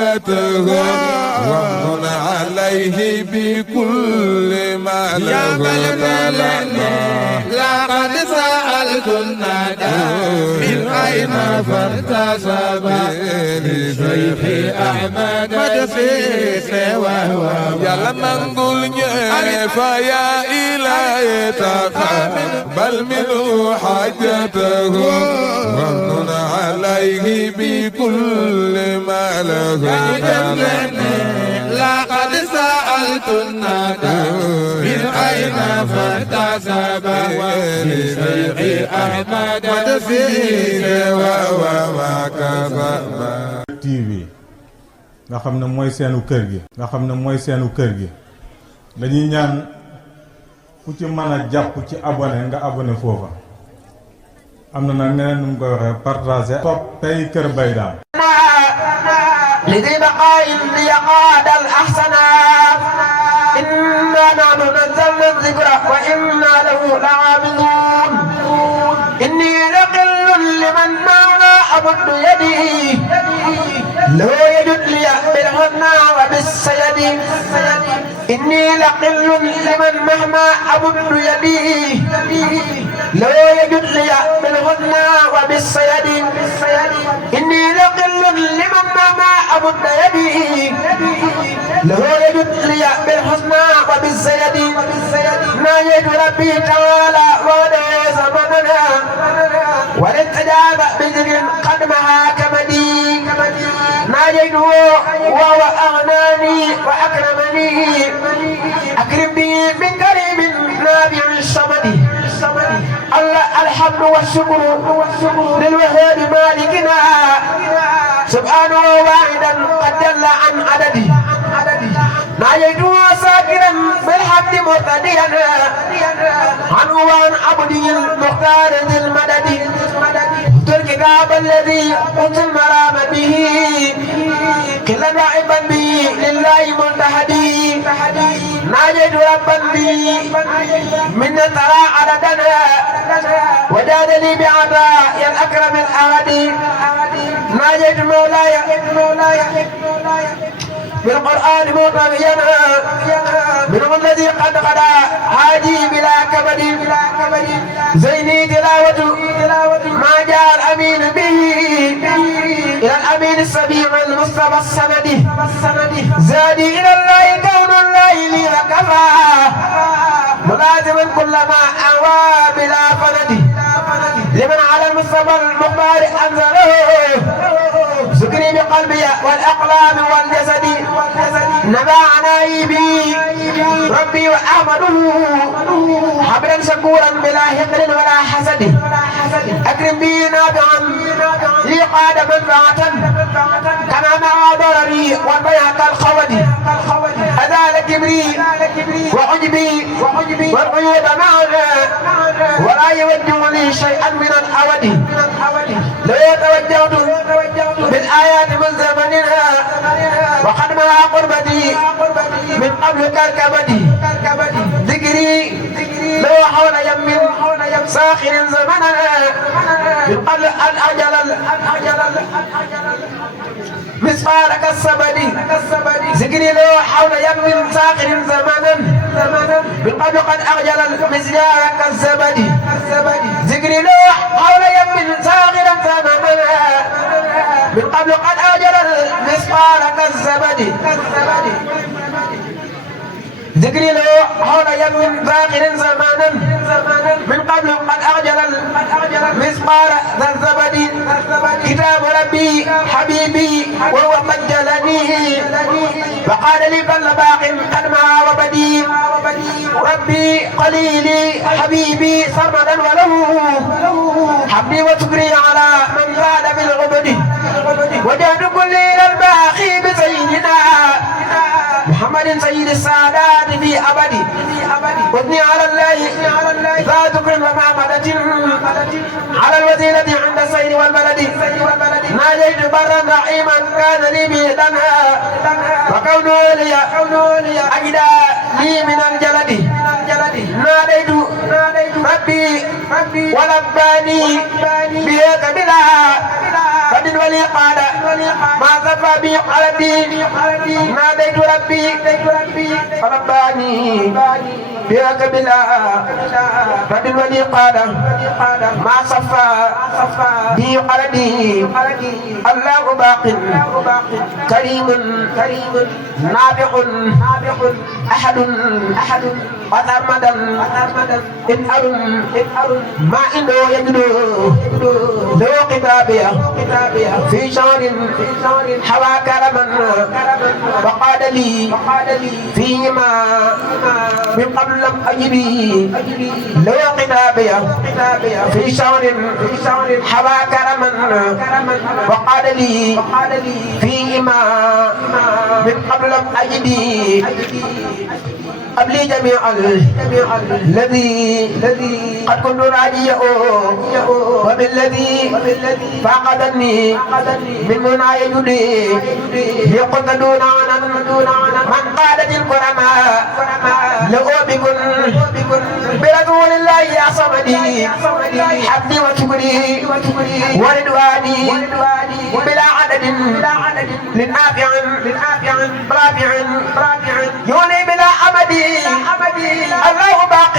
حاجته وامن عليه بكل ما له لقد سألت الندى من أين فارتسب لشيخ أحمد مدسيس وهو يلا منقول فيا إلهي تقبل منه حاجته وامن عليه بكل ما له لقد سألت الندى من أين فارتسب لشيخ أحمد مدسيس وهو TV nga xam ne mooy seenu kër gi dañuy ñaan ku ci mën a jàpp ci abonné nga abonné foofa am na nag neneen nu mu koy waxee partagé toppay Kër Mbaye Dame لذي بقاء ليقاد الأحسنا إنا نحن نزلنا الذكر وإنا له لعابدون إني لقل لمن معنا أمد يدي لو يجد لي بالغنى وبالسيد إني لقل لمن مهما أمد يدي لو يجد لي بالغنى وبالسيد إني لقل لمن مهما أمد يدي لو يجد لي بالحسنى وبالسيد ناجد ربي تعالى وعده زمننا والاتجاب بذكر قدمها كمدي ناجده وهو أغناني وأكرمني أكرم بي من كريم نابع الصمد الله الحمد والشكر للوهاب مالكنا سبحانه واحدا قد جل عن عددي ناجده ساكرا بالحمد مرتديا عنه وعن عبدي المختار ذي المدد الكتاب الذي قلت المرام به قل نائبا به لله منتهدي ناجد ربا به من ترى عددنا وجادني بعطاء الأكرم الأهدي ناجد مولاي بالقرآن مطمئنا منه الذي قد غدا هادي بلا كبد زيني تلاوة ما جاء الأمين به إلى الأمين السبيع المصطفى السند زادي إلى الله كون الله لي وكفى ملازما كل ما أوى بلا فند لمن على المصطفى المختار أنزله سكري بقلبي والأقلام والجسد نبع عنايبي ربي وأحمده حبلا شكورا بلا حقد ولا حسد أكرم بي نافعا لي قاد منفعة كما مع ضرري والبيع كالخود أزال كبري وعجبي والعيوب معنا ولا يوجه لي شيئا من الأود لو توجهت بالآيات من زمننا وقد مع قربتي من قبل كالكبدي ذكري لو حول يم ساخر زمننا من قبل أن أجل مسفارك السبدي ذكري لو حول يم ساخر زمنا من قبل قد أجل مسجارك الزبدي ذكري لو حول يم ساخر زمنا من قبل قد أجل المسفار كالزبد ذكري له حول يم فاخر زمانا من قبل قد أجل المسفار كالزبد كتاب ربي حبيبي وهو قد جلني فقال لي بل باق قد ما وبدي ربي قليلي حبيبي صمدا وله حبي وشكري على من زاد بالعبد وجهت كل إلى الباقي بسيدنا محمد سيد السادات في أبدي واثني على الله ذات كرم ومعقدة على الوسيلة عند السير والبلد ناديت برا رحيما كان لي بيدنا وكونه لي أجدى لي من الجلد ناديت ربي ولباني بيك بلا رب ولي قال ما صفى بي قلبي ناديت ربي رباني بك بلا رب ولي قال ما صفى بي قلبي الله باق كريم نافع أحد وثرمدا إن أرم ما إنه يجدو لو كتابيا في شهر حوى كرما وقال لي فيما من قبل لم أجري لو كتابيا في شهر حوى كرما وقال لي فيما من قبل لم أجري قبل جميع الذي قد كنت راجيه وبالذي فقدني من منع يجدي يقول دون عنا من قالت الكرماء لو بكن برسول الله يا صمدي حمدي وشكري وردواني بلا عدد للنافع رافع يولي بلا أمدي الله باق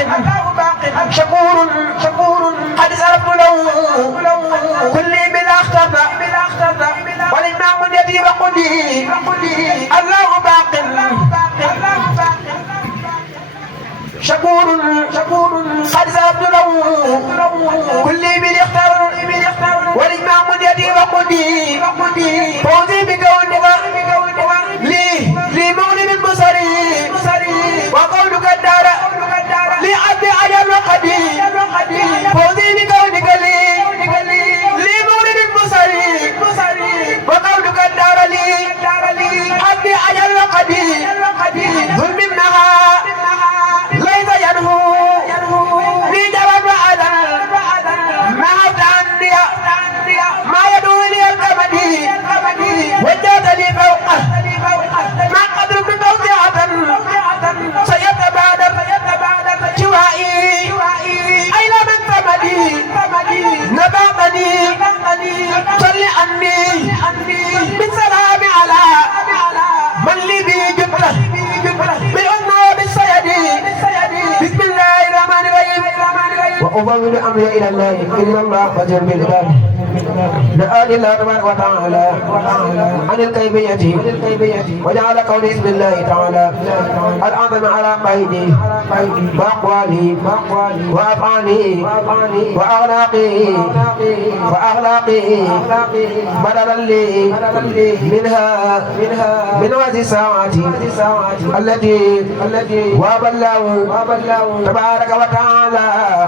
شكور قد سرفت له كلي بلا اخترت وللماء يدي وقدي الله باق شكور قد سرفت له كلي بلا اخترت وللماء يدي وقدي فوزي بكونك لي مولد البصري وقولك الدار لعبد عجل وقدي فوزي بكونك لي مولد البصري وقولك الدار لعبد عجل وقدي ظلم منها ليس ينهو لي جواب وعدا ما هبت عني ما يدعو لي الكبدي وجدت لي فوقه ما قدر من موضعة سيتبادر جوائي أين من ثمدي نباتني صل عني بالسلام على من لي بي جبله بالأمة بالسيد بسم الله الرحمن الرحيم وأفوض أمري إلى الله إن الله قدير بالعباد نسأل الله تبارك وتعالى عن الكيفية وجعل قول اسم الله تعالى الأعظم على قيده وأقواله وأفعاله وأخلاقه بدلا لي منها من هذه الساعات التي وهب الله تبارك وتعالى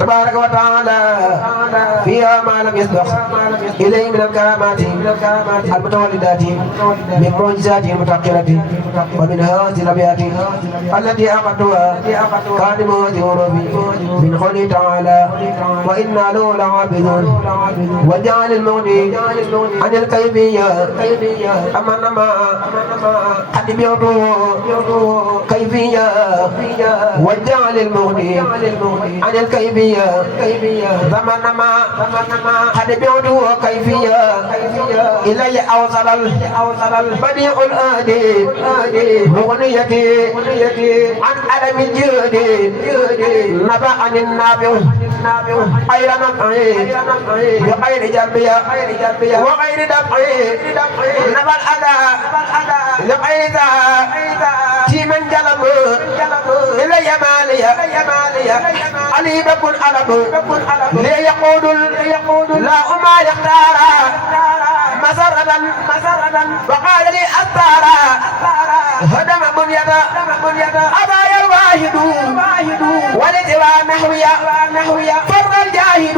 تبارك وتعالى فيها ما لم يسبق إليه من الكرامات المتولدات من معجزات المتأخرة ومن هذه الأبيات التي أخذتها كان موت من قوله تعالى وإنا له لعابدون وجعل المغني عن الكيفية أما ما قد بيعته كيفية وجعل المغني عن الكيفية زمن ما قد بيعته كيفية إلي أوصل البديع الآدي مغنيتي عن عدم الجهد نبأ عن النافع غير نفعي بغير جنبي وغير دفعي نبأ الأذى لغير ذا في من جلب إلي ماليا علي بكل ألب لي يقول لا أما يختارا مسردا وقال لي أستارا هدم بنيدا أبا الواحد ولسوى نحويا فر الجاهد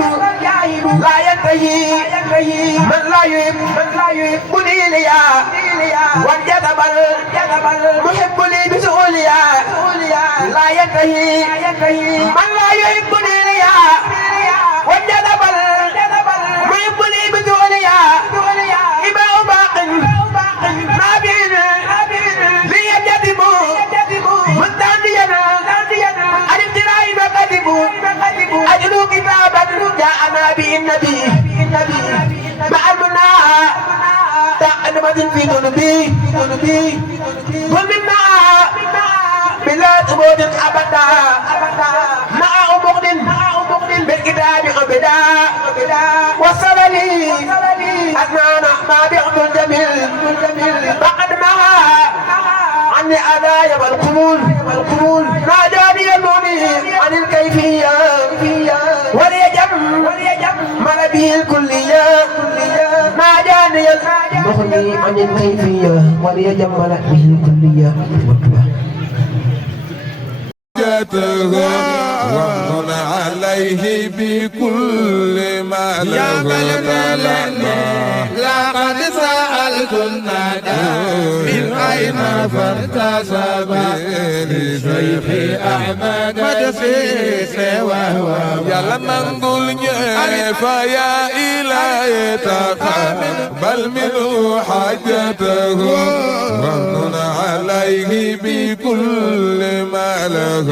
لا ينتهي من لا يحب بنيليا والجذب المحب لي بسؤوليا لا ينتهي من لا يحب بنيليا والجذب المحب لي بسؤوليا إباء باق ما بين ليجذب مستنديا عن ابتلاء مكذب أجل كتابا جاءنا به في ذنوبي ومنا بلا ثبوت أبدا مع أمور بالكتاب أبدا وصلني أدنانا ما بعد جميل بعد ما عني أدايا والقبول ناجاني المني عن الكيفية وليجم ملبي الكلية ناجاني المغني عن الكيفية وليجم ملبي الكلية ومن عليه بكل ما له لقد سألت الندى من أين فارتسب لشيخ أحمد مدسيس وهو يا لمن قلني فيا إلهي تقبل منه حاجته ومن عليه بكل ما له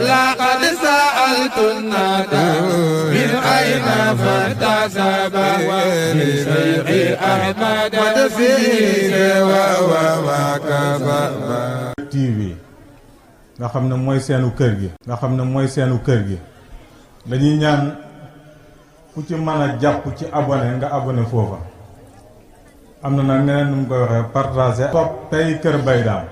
لقد سألت الندى من أين فارتسب لشيخ أحمد مدسيس وهو TV nga xam ne mooy seenu kër gi dañuy ñaan ku ci mën a jàpp ci abonné nga abonné foofa am na nag neneen nu mu koy waxee partager topp tey Kër Mbaye Dame